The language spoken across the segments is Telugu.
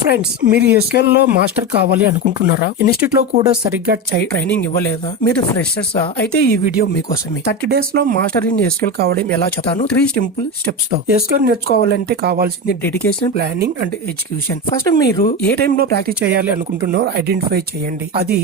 ఫ్రెండ్స్, మీరు ఎస్క్యూఎల్ లో మాస్టర్ కావాలి అనుకుంటున్నారా? ఇన్స్టిట్యూట్ లో కూడా సరిగ్గా ట్రైనింగ్ ఇవ్వలేదా? మీరు ఫ్రెషర్సా? అయితే ఈ వీడియో మీకోసమే. 30 days లో మాస్టర్ ఇన్ ఎస్క్యూఎల్ కావడం ఎలా చెప్తాను 3 సింపుల్ స్టెప్స్ తో. ఎస్క్యూఎల్ నేర్చుకోవాలంటే కావాల్సింది dedication, planning and execution. First మీరు ఏ టైం లో ప్రాక్టీస్ చేయాలి అనుకుంటున్నారో ఐడెంటిఫై చేయండి. అది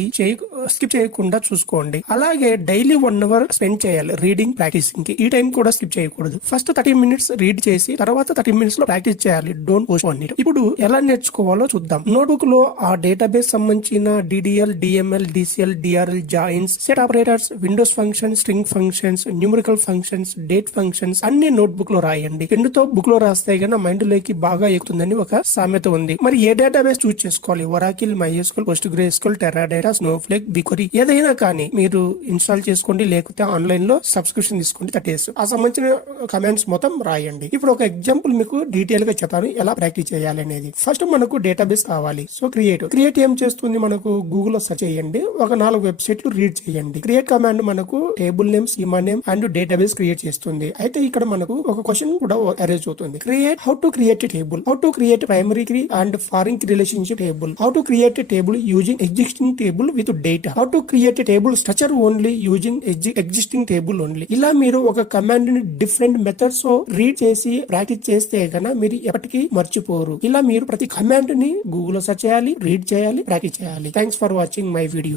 స్కిప్ చేయకుండా చూసుకోండి. అలాగే డైలీ 1 hour స్పెండ్ చేయాలి రీడింగ్, ప్రాక్టీసింగ్ కి. ఈ టైం కూడా స్కిప్ చేయకూడదు. ఫస్ట్ 30 minutes రీడ్ చేసి తర్వాత 30 minutes లో ప్రాక్టీస్ చేయాలి. Don't postpone it. ఇప్పుడు ఎలా నేర్చుకోవాలో చూద్దాం. నోట్బుక్ లో ఆ డేటాబేస్ సంబంధించిన DDL, DML, DCL, DRL, joins, set operators, Windows functions, string functions, numerical functions, date functions అన్ని నోట్బుక్ లో రాయండి. పెన్నుతో బుక్ లో రాస్తే గన మైండ్ లోకి బాగా ఎక్కుతుందని ఒక సామెత ఉంది. మరి ఏ డేటాబేస్ చూస్ చేసుకోవాలి? ఒరాకిల్, మైఎస్క్యూఎల్, పోస్ట్గ్రేస్క్యూఎల్, టెరాడేటా, స్నోఫ్లేక్, బిక్వెరీ ఏదైనా కానీ మీరు ఇన్స్టాల్ చేసుకోండి. లేకపోతే ఆన్లైన్ లో సబ్స్క్రిప్షన్ తీసుకోండి 30 days. ఆ సంబంధించిన కమాండ్స్ మొత్తం రాయండి. ఇప్పుడు ఒక ఎగ్జాంపుల్ మీకు డీటెయిల్ గా చెప్తాను ఎలా ప్రాక్టీస్ చేయాలి అనేది. ఫస్ట్ మనకు డేటాబేస్ కావాలి. సో క్రియేట్ ఏం చేస్తుంది? మనకు గూగుల్ లో సెర్చ్ చేయండి. ఒక 4 వెబ్సైట్లు రీడ్ చేయండి. క్రియేట్ కమాండ్ మనకు table name, schema name and database create చేస్తుంది. అయితే ఇక్కడ మనకు ఒక క్వశ్చన్ కూడా అరేంజ్ అవుతుంది. How to create a table, how to create primary key and foreign key relationship table, how to create a table using existing table with data, how to create a table structure only using existing table only. ఇలా మీరు ఒక కమాండ్ ని డిఫరెంట్ మెథడ్స్ రీడ్ చేసి ప్రాక్టీస్ చేస్తే గన మీరు ఎప్పటికీ మర్చిపోరు. ఇలా మీరు ప్రతి కమాండ్ ని గూగుల్ లో సెర్చ్ చేయాలి, రీడ్ చేయాలి, ప్రాక్టీస్ చేయాలి. Thanks for watching my video.